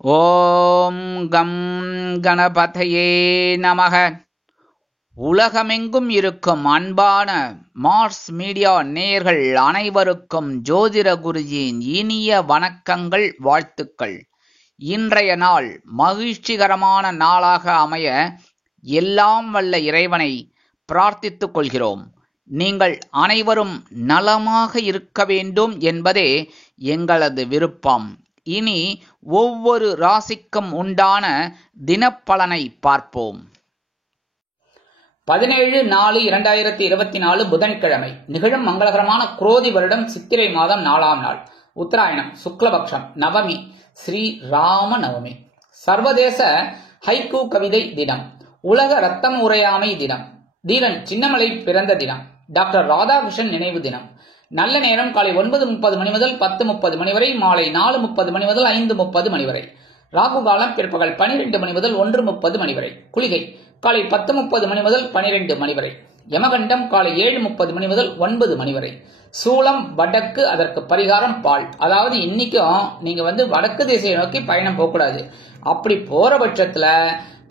ஓம் come கணபதையே நமக. உலகமெங்கும் இருக்கும் அன்பான மார்ஸ் மீடியா நேயர்கள் அனைவருக்கும் ஜோதிட குருஜியின் இனிய வணக்கங்கள், வாழ்த்துக்கள். இன்றைய நாள் மகிழ்ச்சிகரமான நாளாக அமைய எல்லாம் வல்ல இறைவனை பிரார்த்தித்துக் கொள்கிறோம். நீங்கள் அனைவரும் நலமாக இருக்க வேண்டும் என்பதே எங்களது விருப்பம். இனி ஒவ்வொரு ராசிக்கும் உண்டான தினப்பலனை பார்ப்போம். 17/4/2024 புதன்கிழமை நிகழும் மங்களகரமான குரோதி வருடம் சித்திரை மாதம் 4ஆம் நாள், உத்தராயணம், சுக்லபக்ஷம், நவமி, ஸ்ரீ ராம நவமி. சர்வதேச ஹைக்கூ கவிதை தினம், உலக ரத்தம் உரையாமை தினம், தீரன் சின்னமலை பிறந்த தினம், டாக்டர் ராதாகிருஷ்ணன் நினைவு தினம். நல்ல நேரம் காலை 9:30 மணி முதல் 10:30 மணி வரை, மாலை 4:30 மணி முதல் 5:30 மணி வரை. ராகு காலம் பிற்பகல் 12 மணி முதல் 1:30 மணி வரை. குளிகை காலை 10:30 மணி முதல் 12 மணி வரை. யமகண்டம் காலை 7:30 மணி முதல் 9 மணி வரை. சூலம் வடக்கு, அதற்கு பரிகாரம் பால். அதாவது இன்னைக்கும் நீங்க வடக்கு திசையை நோக்கி பயணம் போகக்கூடாது. அப்படி போற பட்சத்துல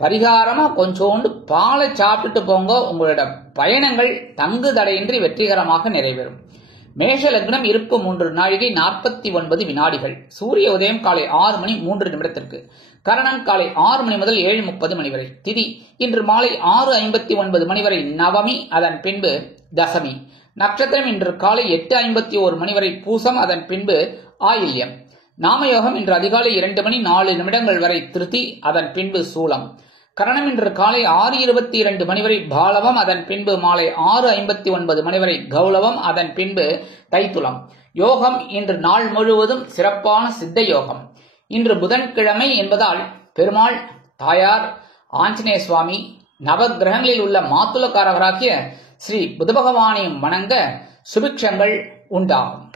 பரிகாரமா கொஞ்சோண்டு பாலை சாப்பிட்டு போங்க. உங்களோட பயணங்கள் தங்கு தடையின்றி வெற்றிகரமாக நிறைவேறும். மேஷ லக்னம், இருப்பு 3 நாழிகை 49 வினாடிகள். சூரிய உதயம் காலை 6 மணி 3 நிமிடத்திற்கு. கரணன் காலை 6 மணி முதல் 7:30 மணி வரை. திதி இன்று மாலை 6:59 மணி வரை நவமி, அதன் பின்பு தசமி. நட்சத்திரம் இன்று காலை 8:51 மணி வரை பூசம், அதன் பின்பு ஆயில்யம். நாமயோகம் இன்று அதிகாலை 2 மணி 4 நிமிடங்கள் வரை திருதி, அதன் பின்பு சூலம். கரணம் இன்று காலை 6:22 மணி வரை பாலவம், அதன் பின்பு மாலை 6:59 மணி வரை கௌலவம், அதன் பின்பு தைத்துலம். யோகம் இன்று நாள் முழுவதும் சிறப்பான சித்த யோகம். இன்று புதன்கிழமை என்பதால் பெருமாள், தாயார், ஆஞ்சநேய சுவாமி, நவகிரகங்களில் உள்ள மாத்துலக்காரகராகிய ஸ்ரீ புத பகவானையும் வணங்க சுபிக்ஷங்கள் உண்டாகும்.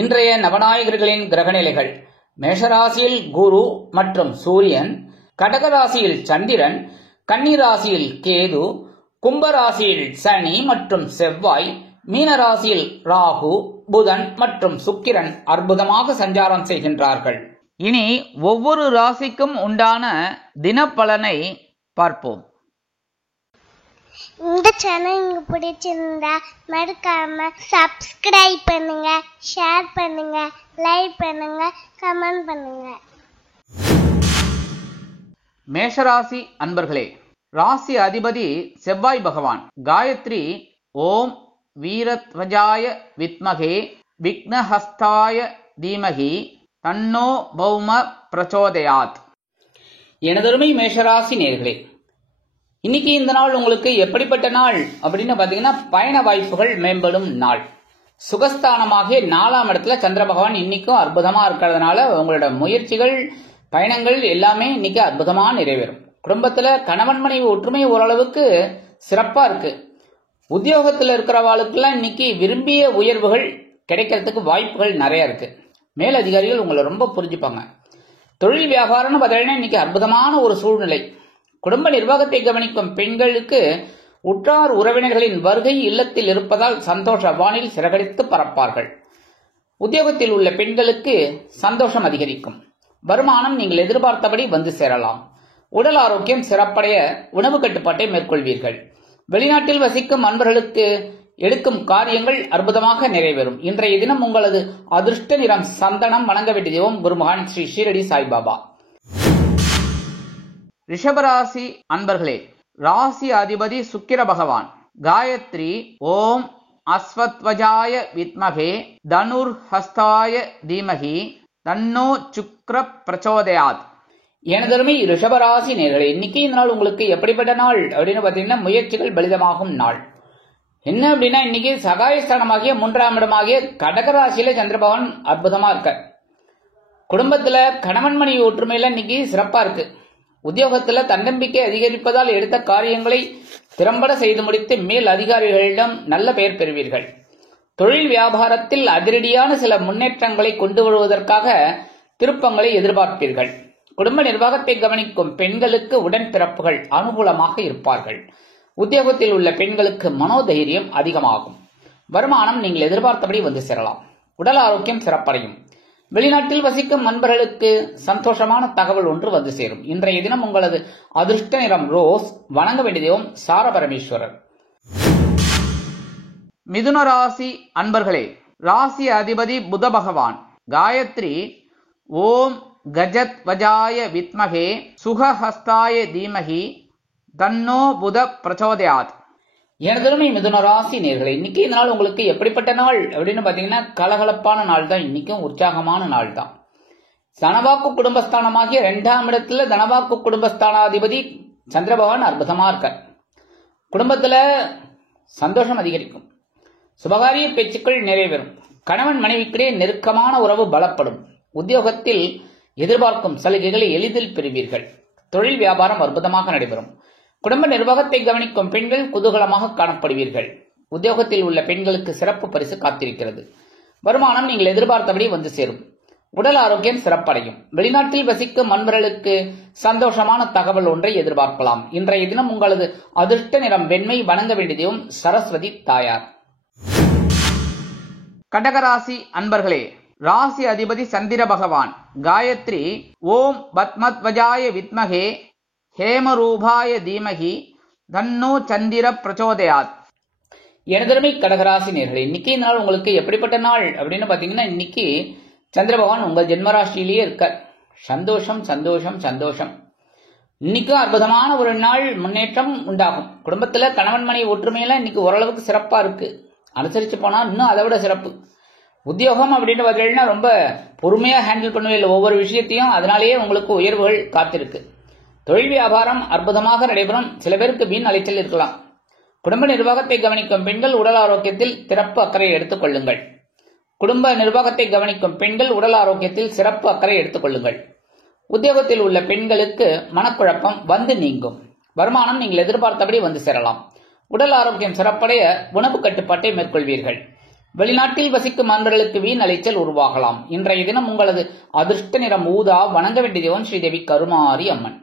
இன்றைய நவநாயகர்களின் கிரகநிலைகள்: மேஷராசியில் குரு மற்றும் சூரியன், கடகராசியில் சந்திரன், கன்னிராசியில் கேது, கும்பராசியில் சனி மற்றும் செவ்வாய், மீனராசியில் ராகு, புதன் மற்றும் சுக்கிரன் அற்புதமாக சஞ்சாரம் செய்கின்றார்கள். இனி ஒவ்வொரு ராசிக்கும் உண்டான தினப்பலனை பார்ப்போம். இந்த சேனல் உங்களுக்கு பிடிச்சிருந்தா மறக்காம சப்ஸ்கிரைப் பண்ணுங்க, ஷேர் பண்ணுங்க, லைக் பண்ணுங்க, கமெண்ட் பண்ணுங்க. மேஷராசி அன்பர்களே, ராசி அதிபதி செவ்வாய் பகவான். காயத்ரி ஓம் வீரத்வஜாய வித்மகே விக்னஹஸ்தாய தீமகி தன்னோ பௌம பிரச்சோதயாத். எனதருமை மேஷராசி நேயர்களே, இன்னைக்கு இந்த நாள் உங்களுக்கு எப்படிப்பட்ட நாள் அப்படின்னு பாத்தீங்கன்னா, பயண வாய்ப்புகள் மேம்படும் நாள். சுகஸ்தானமாகிய 4ஆம் இடத்துல சந்திர பகவான் இன்னைக்கும் அற்புதமா இருக்கிறதுனால உங்களோட முயற்சிகள், பயணங்கள் எல்லாமே இன்னைக்கு அற்புதமா நிறைவேறும். குடும்பத்துல கணவன் மனைவி ஒற்றுமை ஓரளவுக்கு சிறப்பா இருக்கு. உத்தியோகத்துல இருக்கிறவாளுக்கெல்லாம் இன்னைக்கு விரும்பிய உயர்வுகள் கிடைக்கிறதுக்கு வாய்ப்புகள் நிறைய இருக்கு. மேலதிகாரிகள் உங்களை ரொம்ப புரிஞ்சுப்பாங்க. தொழில் வியாபாரம்னு பார்த்தீங்கன்னா இன்னைக்கு அற்புதமான ஒரு சூழ்நிலை. குடும்ப நிர்வாகத்தை கவனிக்கும் பெண்களுக்கு உற்றார் உறவினர்களின் வருகை இல்லத்தில் இருப்பதால் சந்தோஷ வானில் சிறகடித்து பறப்பார்கள். உத்தியோகத்தில் உள்ள பெண்களுக்கு சந்தோஷம் அதிகரிக்கும். வருமானம் நீங்கள் எதிர்பார்த்தபடி வந்து சேரலாம். உடல் ஆரோக்கியம் சிறப்படைய உணவு கட்டுப்பாட்டை மேற்கொள்வீர்கள். வெளிநாட்டில் வசிக்கும் அன்பர்களுக்கு எடுக்கும் காரியங்கள் அற்புதமாக நிறைவேறும். இன்றைய தினம் உங்களது அதிர்ஷ்ட நிறம் சந்தனம். வணங்க வேண்டிய தெய்வம் குருமகான் ஸ்ரீ ஷீரடி சாய்பாபா. ரிஷபராசி அன்பர்களே, ராசி அதிபதி சுக்கிர பகவான். காயத்ரி ஓம் அஸ்வத்வஜாய வித்மகே தனுர் ஹஸ்தாய தீமகி தன்னோ சுக்ர பிரச்சோதயாத். எனதருமை ரிஷபராசி நேயர்களே, இன்னைக்கு இந்த நாள் உங்களுக்கு எப்படிப்பட்ட நாள் அப்படின்னு பாத்தீங்கன்னா, முயற்சிகள் பலிதமாகும் நாள். என்ன அப்படின்னா, இன்னைக்கு சகாயஸ்தானமாகிய 3ஆம் இடமாகிய கடகராசியில சந்திர பகவான் அற்புதமா இருக்க. குடும்பத்துல கணவன் மனைவி ஒற்றுமையில இன்னைக்கு சிறப்பா இருக்கு. உத்தியோகத்துல தன்னம்பிக்கை அதிகரிப்பதால் எடுத்த காரியங்களை திறம்பட செய்து முடித்து மேல் அதிகாரிகளிடம் நல்ல பெயர் பெறுவீர்கள். தொழில் வியாபாரத்தில் அதிரடியான சில முன்னேற்றங்களை கொண்டு வருவதற்காக திருப்பங்களை எதிர்பார்ப்பீர்கள். குடும்ப நிர்வாகத்தை கவனிக்கும் பெண்களுக்கு உடன்பிறப்புகள் அனுகூலமாக இருப்பார்கள். உத்தியோகத்தில் உள்ள பெண்களுக்கு மனோதைரியம் அதிகமாகும். வருமானம் நீங்கள் எதிர்பார்த்தபடி வந்து சேரலாம். உடல் ஆரோக்கியம் சிறப்படையும். வெளிநாட்டில் வசிக்கும் நண்பர்களுக்கு சந்தோஷமான தகவல் ஒன்று வந்து சேரும். இன்றைய தினம் உங்களது அதிர்ஷ்ட நிறம் ரோஸ். வணங்க வேண்டிய தெய்வம் சாரபரமேஸ்வரர். மிதுன ராசி அன்பர்களே, ராசி அதிபதி புத பகவான். காயத்ரி ஓம் கஜத் வஜாய வித்மகே சுகஹஸ்தாய தீமகி தன்னோ புத பிரச்சோதயாத். எனதருமை மிதுன ராசி நேயர்களே, இன்னைக்கு இந்த நாள் உங்களுக்கு எப்படிப்பட்ட நாள் அப்படின்னு பாத்தீங்கன்னா கலகலப்பான நாள் தான். இன்னைக்கும் உற்சாகமான நாள் தான். தனவாக்கு குடும்பஸ்தானமாகிய 2ஆம் இடத்துல தனவாக்கு குடும்பஸ்தானாதிபதி சந்திர பகவான் அற்புதமா இருக்கார். குடும்பத்துல சந்தோஷம் அதிகரிக்கும். சுபகாரிய பேச்சுக்கள் நிறைவேறும். கணவன் மனைவிக்கிடையே நெருக்கமான உறவு பலப்படும். உத்தியோகத்தில் எதிர்பார்க்கும் சலுகைகளை எளிதில் பெறுவீர்கள். தொழில் வியாபாரம் அற்புதமாக நடைபெறும். குடும்ப நிர்வாகத்தை கவனிக்கும் பெண்கள் குதூகலமாக காணப்படுவீர்கள். உத்தியோகத்தில் உள்ள பெண்களுக்கு சிறப்பு பரிசு காத்திருக்கிறது. வருமானம் நீங்கள் எதிர்பார்த்தபடி வந்து சேரும். உடல் ஆரோக்கியம் சிறப்படையும். வெளிநாட்டில் வசிக்கும் நண்பர்களுக்கு சந்தோஷமான தகவல் ஒன்றை எதிர்பார்க்கலாம். இன்றைய தினம் உங்களது அதிர்ஷ்ட நிறம் வெண்மை. வணங்க வேண்டிய தெய்வம் சரஸ்வதி தாயார். கடகராசி அன்பர்களே, ராசி அதிபதி சந்திர பகவான். காயத்ரி ஓம் பத்மத்வஜாய வித்மகே ஹேமரூபாய தீமகி தன்னோ சந்திர பிரச்சோதயாத். எனதருமை கடகராசி நேயர்களே, இன்னைக்கு இந்த நாள் உங்களுக்கு எப்படிப்பட்ட நாள் அப்படின்னு பாத்தீங்கன்னா இன்னைக்கு சந்திர பகவான் உங்கள் ஜென்மராசியிலேயே இருக்கார். சந்தோஷம் சந்தோஷம் சந்தோஷம். இன்னைக்கும் அற்புதமான ஒரு நாள். முன்னேற்றம் உண்டாகும். குடும்பத்துல கணவன் மனைவி ஒற்றுமையெல்லாம் இன்னைக்கு ஓரளவுக்கு சிறப்பா இருக்கு. அனுசரிச்சு போனா இன்னும் அதை விட சிறப்பு. உத்தியோகம் அப்படின்னு பார்த்தீங்கன்னா ரொம்ப பொறுமையா ஹேண்டில் பண்ணுவீங்க ஒவ்வொரு விஷயத்தையும். அதனாலேயே உங்களுக்கு உயர்வுகள் காத்திருக்கு. தொழில் வியாபாரம் அற்புதமாக நடைபெறும். சில பேருக்கு வீண் அலைச்சல் இருக்கலாம். குடும்ப நிர்வாகத்தை கவனிக்கும் பெண்கள் உடல் ஆரோக்கியத்தில் சிறப்பு அக்கறை எடுத்துக் கொள்ளுங்கள். குடும்ப நிர்வாகத்தை கவனிக்கும் பெண்கள் உடல் ஆரோக்கியத்தில் சிறப்பு அக்கறை எடுத்துக் கொள்ளுங்கள். உத்தியோகத்தில் உள்ள பெண்களுக்கு மனக்குழப்பம் வந்து நீங்கும். வருமானம் நீங்கள் எதிர்பார்த்தபடி வந்து சேரலாம். உடல் ஆரோக்கியம் சிறப்படைய உணவு கட்டுப்பாட்டை மேற்கொள்வீர்கள். வெளிநாட்டில் வசிக்கும் நண்பர்களுக்கு வீண் அலைச்சல் உருவாகலாம். இன்றைய தினம் உங்களது அதிர்ஷ்ட நிறம் ஊதா. வணங்க வேண்டிய தெய்வம் ஸ்ரீதேவி கருமாரி அம்மன்.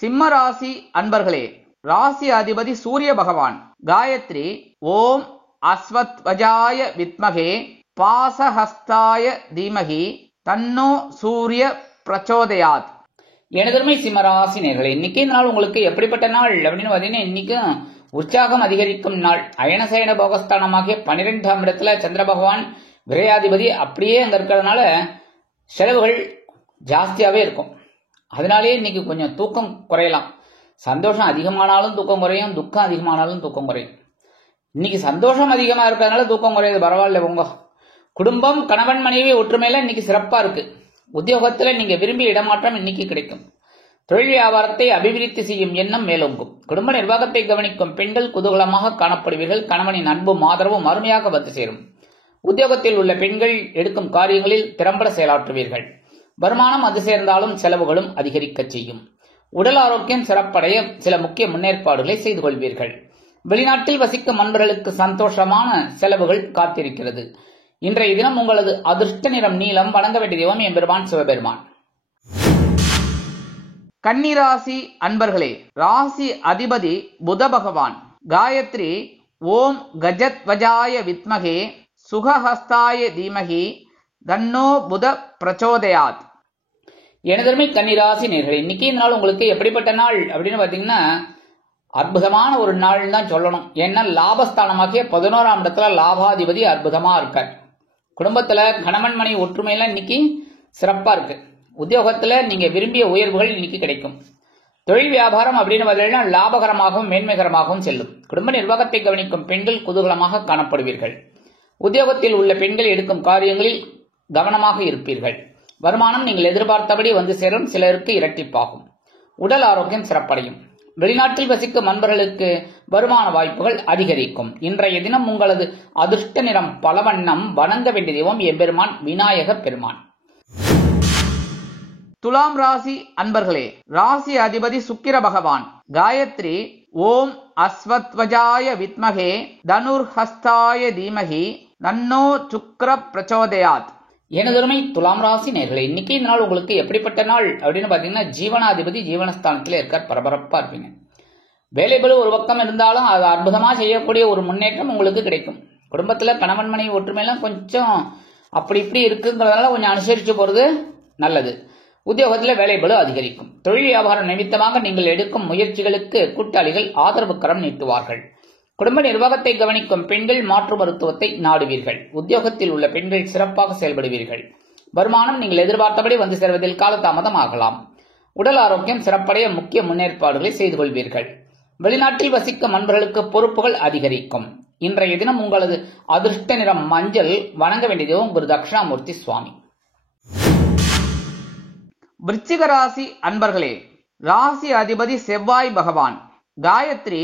சிம்ம ராசி அன்பர்களே, ராசி அதிபதி சூரிய பகவான். காயத்ரி ஓம் அஸ்வத்வஜாய வித்மகே பாசஹஸ்தாய தீமகி தன்னோ சூரிய பிரச்சோதயாத். எனதருமை சிம்மராசி நேயர்களே, இன்னைக்கு இந்த நாள் உங்களுக்கு எப்படிப்பட்ட நாள் அப்படின்னு பாத்தீங்கன்னா இன்னைக்கும் உற்சாகம் அதிகரிக்கும் நாள். அயனசயன போகஸ்தானமாகிய 12ஆம் இடத்துல சந்திர பகவான் விரையாதிபதி அப்படியே அங்க இருக்கிறதுனால செலவுகள் ஜாஸ்தியாவே இருக்கும். அதனாலேயே இன்னைக்கு கொஞ்சம் தூக்கம் குறையலாம். சந்தோஷம் அதிகமானாலும் தூக்கம் குறையும், துக்கம் அதிகமானாலும் தூக்கம் குறையும். இன்னைக்கு சந்தோஷம் அதிகமா இருக்கிறதுனால தூக்கம் குறையுது, பரவாயில்ல. உங்க குடும்பம் கணவன் மனைவி ஒற்றுமையில இன்னைக்கு சிறப்பா இருக்கு. உத்தியோகத்துல நீங்க விரும்பிய இடமாற்றம் இன்னைக்கு கிடைக்கும். தொழில் வியாபாரத்தை அபிவிருத்தி செய்யும் எண்ணம் மேலோங்கும். குடும்ப நிர்வாகத்தை கவனிக்கும் பெண்கள் குதூகலமாக காணப்படுவீர்கள். கணவனின் அன்பும் ஆதரவும் அருமையாக வந்து சேரும். உத்தியோகத்தில் உள்ள பெண்கள் எடுக்கும் காரியங்களில் திறம்பட செயலாற்றுவீர்கள். வருமானம் அது சேர்ந்தாலும் செலவுகளும் அதிகரிக்க செய்யும். உடல் ஆரோக்கியம் சிறப்படைய சில முக்கிய முன்னேற்பாடுகளை செய்து கொள்வீர்கள். வெளிநாட்டில் வசிக்கும் நண்பர்களுக்கு சந்தோஷமான செலவுகள் காத்திருக்கிறது. இன்றைய தினம் உங்களது அதிர்ஷ்ட நிறம் நீலம். வணங்க வேண்டிய தெய்வம் எம்பெருமான் சிவபெருமான். கன்னிராசி அன்பர்களே, ராசி அதிபதி புத பகவான். காயத்ரி ஓம் கஜத் வஜாய வித்மகே சுகஹஸ்தாய தீமகி தன்னோ புத பிரச்சோதயாத். எனதருமை கன்னிராசி நேயர்களே, இன்னைக்கு இந்த நாள் உங்களுக்கு எப்படிப்பட்ட நாள் அப்படின்னு பாத்தீங்கன்னா அற்புதமான ஒரு நாள் தான் சொல்லணும். ஏன்னா லாபஸ்தானமாகிய 11ஆம் இடத்துல லாபாதிபதி அற்புதமா இருக்கார். குடும்பத்துல கணவன் மனைவி ஒற்றுமையில இன்னைக்கு சிறப்பா இருக்கு. உத்தியோகத்துல நீங்க விரும்பிய உயர்வுகள் இன்னைக்கு கிடைக்கும். தொழில் வியாபாரம் அப்படின்னு பார்த்தீங்கன்னா லாபகரமாகவும் மேன்மைகரமாகவும் செல்லும். குடும்ப நிர்வாகத்தை கவனிக்கும் பெண்கள் குதூகலமாக காணப்படுவீர்கள். உத்தியோகத்தில் உள்ள பெண்கள் எடுக்கும் காரியங்களில் கவனமாக இருப்பீர்கள். வருமானம் நீங்கள் எதிர்பார்த்தபடி வந்து சேரும். சிலருக்கு இரட்டிப்பாகும். உடல் ஆரோக்கியம் சிறப்படையும். வெளிநாட்டில் வசிக்கும் நண்பர்களுக்கு வருமான வாய்ப்புகள் அதிகரிக்கும். இன்றைய தினம் உங்களது அதிர்ஷ்ட நிறம் பலவண்ணம். வணங்க வேண்டிய தெய்வம் எம்பெருமான் விநாயக பெருமான். துலாம் ராசி அன்பர்களே, ராசி அதிபதி சுக்கிர பகவான். காயத்ரி ஓம் அஸ்வத்வஜாய வித்மகே தனுர்ஹஸ்தாய தீமகி தன்னோ சுக்கிர பிரச்சோதயாத். எனதொருமை துலாம் ராசி நேயர்களே, இன்னைக்கு இந்த நாள் உங்களுக்கு எப்படிப்பட்ட நாள் அப்படின்னு பாத்தீங்கன்னா ஜீவனாதிபதி ஜீவனஸ்தானத்துல இருக்கார். பரபரப்பா இருப்பீங்க. வேலைபளு ஒரு பக்கம் இருந்தாலும் அது அற்புதமா செய்யக்கூடிய ஒரு முன்னேற்றம் உங்களுக்கு கிடைக்கும். குடும்பத்துல கணவன் மனைவி ஒற்றுமையெல்லாம் கொஞ்சம் அப்படி இப்படி இருக்குங்கிறதுனால கொஞ்சம் அனுசரிச்சு போறது நல்லது. உத்தியோகத்தில் வேலைபளு அதிகரிக்கும். தொழில் வியாபாரம் நிமித்தமாக நீங்கள் எடுக்கும் முயற்சிகளுக்கு கூட்டாளிகள் ஆதரவு கரம் நீட்டுவார்கள். குடும்ப நிர்வாகத்தை கவனிக்கும் பெண்கள் மாற்று மருத்துவத்தை நாடுவீர்கள். உத்தியோகத்தில் உள்ள பெண்கள் சிறப்பாக செயல்படுவீர்கள். வருமானம் நீங்கள் எதிர்பார்த்தபடி வந்து சேர்வதில் காலதாமதம் ஆகலாம். உடல் ஆரோக்கியம் சிறப்படைய முக்கிய முன்னேற்பாடுகளை செய்து கொள்வீர்கள். வெளிநாட்டில் வசிக்கும் நண்பர்களுக்கு பொறுப்புகள் அதிகரிக்கும். இன்றைய தினம் உங்களது அதிர்ஷ்ட நிறம் மஞ்சள். வணங்க வேண்டியது குரு தட்சிணாமூர்த்தி சுவாமி. விருச்சிக ராசி அன்பர்களே, ராசி அதிபதி செவ்வாய் பகவான். காயத்ரி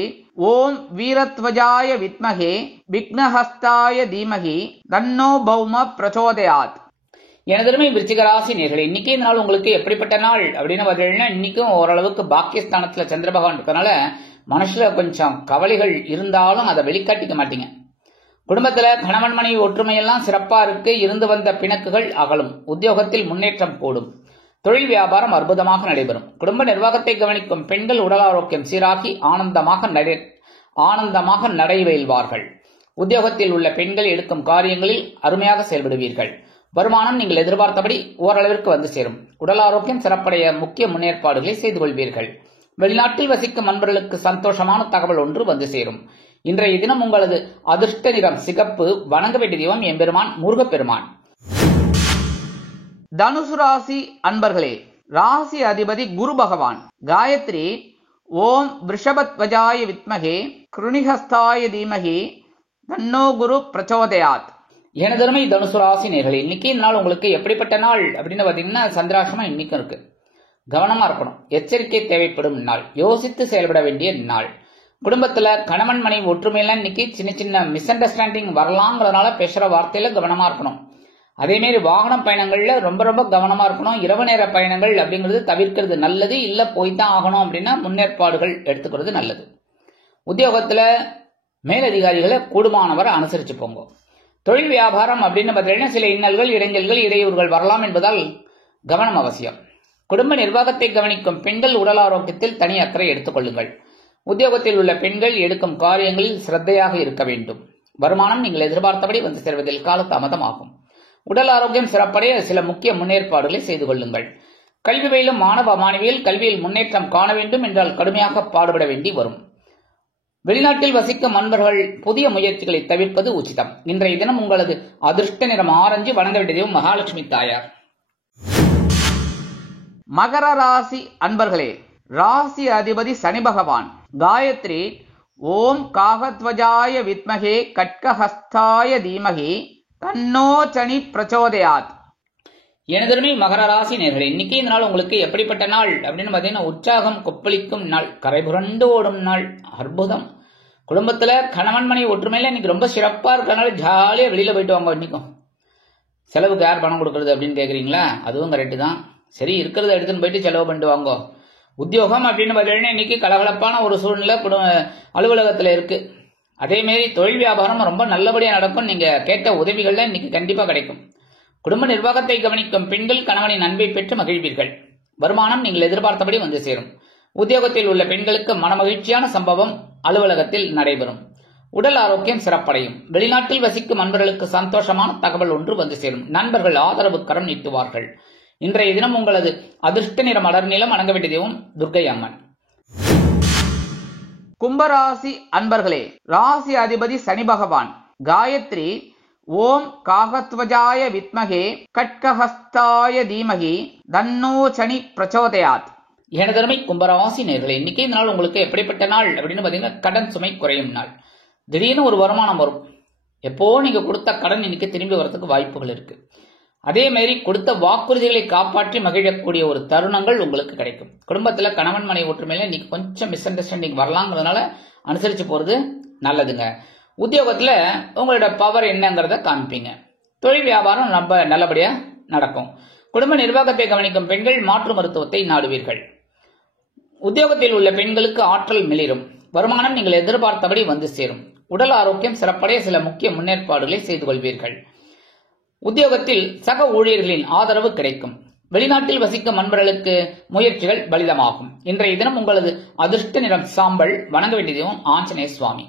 ஓம் வீரத்வஜாய வித்மகே விக்னஹஸ்தாய தீமகி தன்னோ பௌம பிரச்சோதயாத். எனதருமை விருச்சிக ராசி நேர்களே, இன்னைக்கு இந்த நாள் உங்களுக்கு எப்படிப்பட்ட நாள் அப்படின்னு பார்த்தீங்கன்னா, இன்னைக்கும் ஓரளவுக்கு பாக்கியஸ்தானத்துல சந்திர பகவான் இருக்கனால மனசுல கொஞ்சம் கவலைகள் இருந்தாலும் அதை வெளிக்காட்டிக்க மாட்டீங்க. குடும்பத்துல கணவன் மனைவி ஒற்றுமையெல்லாம் சிறப்பா இருக்கு. இருந்து வந்த பிணக்குகள் அகலும். உத்தியோகத்தில் முன்னேற்றம் கூடும். தொழில் வியாபாரம் அற்புதமாக நடைபெறும். குடும்ப நிர்வாகத்தை கவனிக்கும் பெண்கள் உடல் ஆரோக்கியம் சீராக்கி ஆனந்தமாக நடைபெறுவார்கள். உத்தியோகத்தில் உள்ள பெண்கள் எடுக்கும் காரியங்களில் அருமையாக செயல்படுவீர்கள். வருமானம் நீங்கள் எதிர்பார்த்தபடி ஓரளவிற்கு வந்து சேரும். உடல் ஆரோக்கியம் சிறப்படைய முக்கிய முன்னேற்பாடுகளை செய்து கொள்வீர்கள். வெளிநாட்டில் வசிக்கும் நண்பர்களுக்கு சந்தோஷமான தகவல் ஒன்று வந்து சேரும். இன்றைய தினம் உங்களது அதிர்ஷ்ட நிறம் சிகப்பு. வணங்க வேண்டிய தெய்வம் எம்பெருமான் முருகப்பெருமான். தனுசு ராசி அன்பர்களே, ராசி அதிபதி குரு பகவான். காயத்ரி ஓம் ரிஷபத்வஜாய வித்மகே கிருணிஹஸ்தாய தீமகி தன்னோ குரு பிரச்சோதயாத். எனதருமை தனுசு ராசி நேர்களே, இன்னைக்கு நாள் உங்களுக்கு எப்படிப்பட்ட நாள் அப்படின்னு பாத்தீங்கன்னா, சந்திராஷ்டமம் இன்னைக்கும் இருக்கு. கவனமா இருக்கணும். எச்சரிக்கை தேவைப்படும் நாள். யோசித்து செயல்பட வேண்டிய நாள். குடும்பத்துல கணவன் மனைவி ஒற்றுமையெல்லாம் இன்னைக்கு சின்ன சின்ன மிஸ் அண்டர்ஸ்டாண்டிங் வரலாங்கிறதுனால பேசுற வார்த்தையில கவனமா இருக்கணும். அதே மாதிரி வாகனம் பயணங்கள்ல ரொம்ப ரொம்ப கவனமா இருக்கணும். இரவு நேர பயணங்கள் அப்படிங்கிறது தவிர்க்கிறது நல்லது. இல்ல போய்தான் ஆகணும் அப்படின்னா முன்னேற்பாடுகள் எடுத்துக்கிறது நல்லது. உத்தியோகத்துல மேலதிகாரிகளை கூடுமானவரை அனுசரிச்சு போங்க. தொழில் வியாபாரம் அப்படின்னு பார்த்தீங்கன்னா சில இன்னல்கள், இடைஞ்சல்கள், இடையூறுகள் வரலாம் என்பதால் கவனம் அவசியம். குடும்ப நிர்வாகத்தை கவனிக்கும் பெண்கள் உடல் ஆரோக்கியத்தில் தனி அக்கறை எடுத்துக் கொள்ளுங்கள். உத்தியோகத்தில் உள்ள பெண்கள் எடுக்கும் காரியங்களில் சிரத்தையாக இருக்க வேண்டும். வருமானம் நீங்கள் எதிர்பார்த்தபடி வந்து சேர்வதில் காலதாமதமாகும். உடல் ஆரோக்கியம் சிறப்படைய சில முக்கிய முன்னேற்பாடுகளை செய்து கொள்ளுங்கள். கல்வி பயிலும் மாணவ மாணவியில் கல்வியில் முன்னேற்றம் காண வேண்டும் என்றால் கடுமையாக பாடுபட வேண்டி வரும். வெளிநாட்டில் வசிக்கும் நண்பர்கள் புதிய முயற்சிகளை தவிர்ப்பது உச்சிதம். இன்றைய தினம் உங்களது அதிர்ஷ்ட நிறம் ஆரஞ்சு. வணங்க வேண்டியது மகாலட்சுமி தாயார். மகர ராசி அன்பர்களே, ராசி அதிபதி சனி பகவான். காயத்ரி ஓம் காகத்வஜாய வித்மகே கட்கஹஸ்தாய தீமகி தன்னோ சனி பிரச்சோதயாத். எனதருமை மகர ராசி நேர்களே, இன்னைக்கு இந்த நாள் உங்களுக்கு எப்படிப்பட்ட நாள் அப்படின்னு பாத்தீங்கன்னா, உற்சாகம் கொப்பளிக்கும் நாள். கரைபுரண்டு ஓடும் நாள். அற்புதம். குடும்பத்துல கணவன் மனைவி ஒற்றுமையில இன்னைக்கு ரொம்ப சிறப்பா இருக்கனால ஜாலியா வெளியில போயிட்டு வாங்க. இன்னைக்கும் செலவுக்கு யார் பணம் கொடுக்கறது அப்படின்னு கேக்குறீங்களா? அதுவும் கரெக்டு தான். சரி, இருக்கிறத எடுத்துன்னு போயிட்டு செலவு பண்ணிட்டு வாங்க. உத்தியோகம் அப்படின்னு பார்த்தீங்கன்னா இன்னைக்கு கலகலப்பான ஒரு சூழ்நிலை அலுவலகத்துல இருக்கு. அதே மாதிரி தொழில் வியாபாரம் ரொம்ப நல்லபடியா நடக்கும். நீங்க கேட்ட உதவிகள்ல இன்னைக்கு கண்டிப்பா கிடைக்கும். குடும்ப நிர்வாகத்தை கவனிக்கும் பெண்கள் கணவனின் அன்பை பெற்று மகிழ்வீர்கள். வருமானம் நீங்கள் எதிர்பார்த்தபடி வந்து சேரும். உத்தியோகத்தில் உள்ள பெண்களுக்கு மனமகிழ்ச்சியான சம்பவம் அலுவலகத்தில் நடைபெறும். உடல் ஆரோக்கியம் சிறப்படையும். வெளிநாட்டில் வசிக்கும் நண்பர்களுக்கு சந்தோஷமான தகவல் ஒன்று வந்து சேரும். நண்பர்கள் ஆதரவு கரம் நீட்டுவார்கள். இன்றைய தினம் உங்களது அதிர்ஷ்ட நிற மலர் நிலம். வணங்க வேண்டிய தெய்வம் துர்க்கை அம்மன். கும்பராசி அன்பர்களே, ராசி அதிபதி சனி பகவான். காயத்ரி ஓம் காகத்வஜாய வித்மகே கட்கஹஸ்தாய தீமகி தன்னோ சனி பிரச்சோதயாத். எனதருமை கும்பராசி நேர்களே, இன்னைக்கு இந்த நாள் உங்களுக்கு எப்படிப்பட்ட நாள் அப்படின்னு பாத்தீங்கன்னா, கடன் சுமை குறையும் நாள். திடீர்னு ஒரு வருமானம் வரும். எப்போ நீங்க கொடுத்த கடன் இன்னைக்கு திரும்பி வரதுக்கு வாய்ப்புகள் இருக்கு. அதே மாதிரி கொடுத்த வாக்குறுதிகளை காப்பாற்றி மகிழக்கூடிய ஒரு தருணங்கள் உங்களுக்கு கிடைக்கும். குடும்பத்துல கணவன் மனைவி ஒற்றுமையில இன்னைக்கு கொஞ்சம் மிஸ் அண்டர்ஸ்டாண்டிங் வரலாங்கிறதுனால அனுசரிச்சு போறது நல்லதுங்க. உத்தியோகத்துல உங்களோட பவர் என்னங்கிறத காமிப்பீங்க. தொழில் வியாபாரம் ரொம்ப நல்லபடியா நடக்கும். குடும்ப நிர்வாகத்தை கவனிக்கும் பெண்கள் மாற்று மருத்துவத்தை நாடுவீர்கள். உத்தியோகத்தில் உள்ள பெண்களுக்கு ஆற்றல் மிளிரும். வருமானம் நீங்கள் எதிர்பார்த்தபடி வந்து சேரும். உடல் ஆரோக்கியம் சிறப்படைய சில முக்கிய முன்னேற்பாடுகளை செய்து கொள்வீர்கள். உத்தியோகத்தில் சக ஊழியர்களின் ஆதரவு கிடைக்கும். வெளிநாட்டில் வசிக்கும் நண்பர்களுக்கு முயற்சிகள் பலிதமாகும். இன்றைய தினம் உங்களது அதிர்ஷ்ட நிறம் சாம்பல். வணங்க வேண்டிய தெய்வம் ஆஞ்சநேய சுவாமி.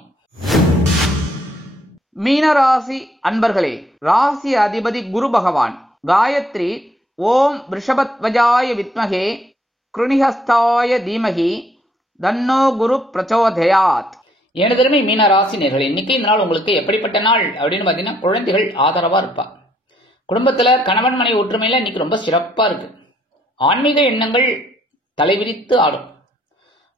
மீனராசி அன்பர்களே, ராசி அதிபதி குரு பகவான். காயத்ரி ஓம் ரிஷபத்வஜாய வித்மகே கிருணிஹஸ்தாய தீமகி தன்னோ குரு பிரச்சோதயாத். எனதருமை மீன ராசி நேர்களே, இன்னைக்கு இந்த நாள் உங்களுக்கு எப்படிப்பட்ட நாள் அப்படின்னு பாத்தீங்கன்னா, குழந்தைகள் ஆதரவா இருப்பா. குடும்பத்துல கணவன் மனைவி ஒற்றுமையில இன்னைக்கு ரொம்ப சிறப்பா இருக்கு. ஆன்மீக எண்ணங்கள் தலைவிரித்து ஆடும்.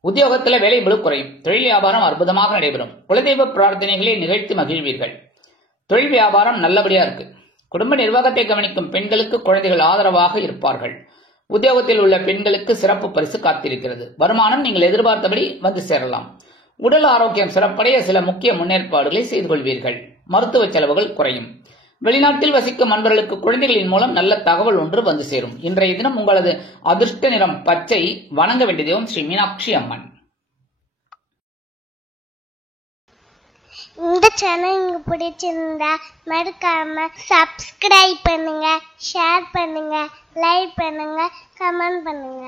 உத்தியோகத்துல வேலை பளு குறையும். தொழில் வியாபாரம் அற்புதமாக நடைபெறும். குலதெய்வ பிரார்த்தனைகளை நிகழ்த்தி மகிழ்வீர்கள். தொழில் வியாபாரம் நல்லபடியா இருக்கு. குடும்ப நிர்வாகத்தை கவனிக்கும் பெண்களுக்கு குழந்தைகள் ஆதரவாக இருப்பார்கள். உத்தியோகத்தில் உள்ள பெண்களுக்கு சிறப்பு பரிசு காத்திருக்கிறது. வருமானம் நீங்கள் எதிர்பார்த்தபடி வந்து சேரலாம். உடல் ஆரோக்கியம் சிறப்படைய சில முக்கிய முன்னேற்பாடுகளை செய்து கொள்வீர்கள். மருத்துவ செலவுகள் குறையும். வெளிநாட்டில் வசிக்கும் அன்பர்களுக்கு குழந்தைகளின் மூலம் நல்ல தகவல் ஒன்று வந்து சேரும். இன்றைய தினம் உங்களது அதிர்ஷ்ட நிறம் பச்சை. வணங்க வேண்டிய தெய்வம் ஸ்ரீ மீனாட்சி அம்மன். இந்த சேனல் உங்களுக்கு பிடிச்சிருந்தா மறக்காம சப்ஸ்கிரைப் பண்ணுங்க, ஷேர் பண்ணுங்க, லைக் பண்ணுங்க, கமெண்ட் பண்ணுங்க.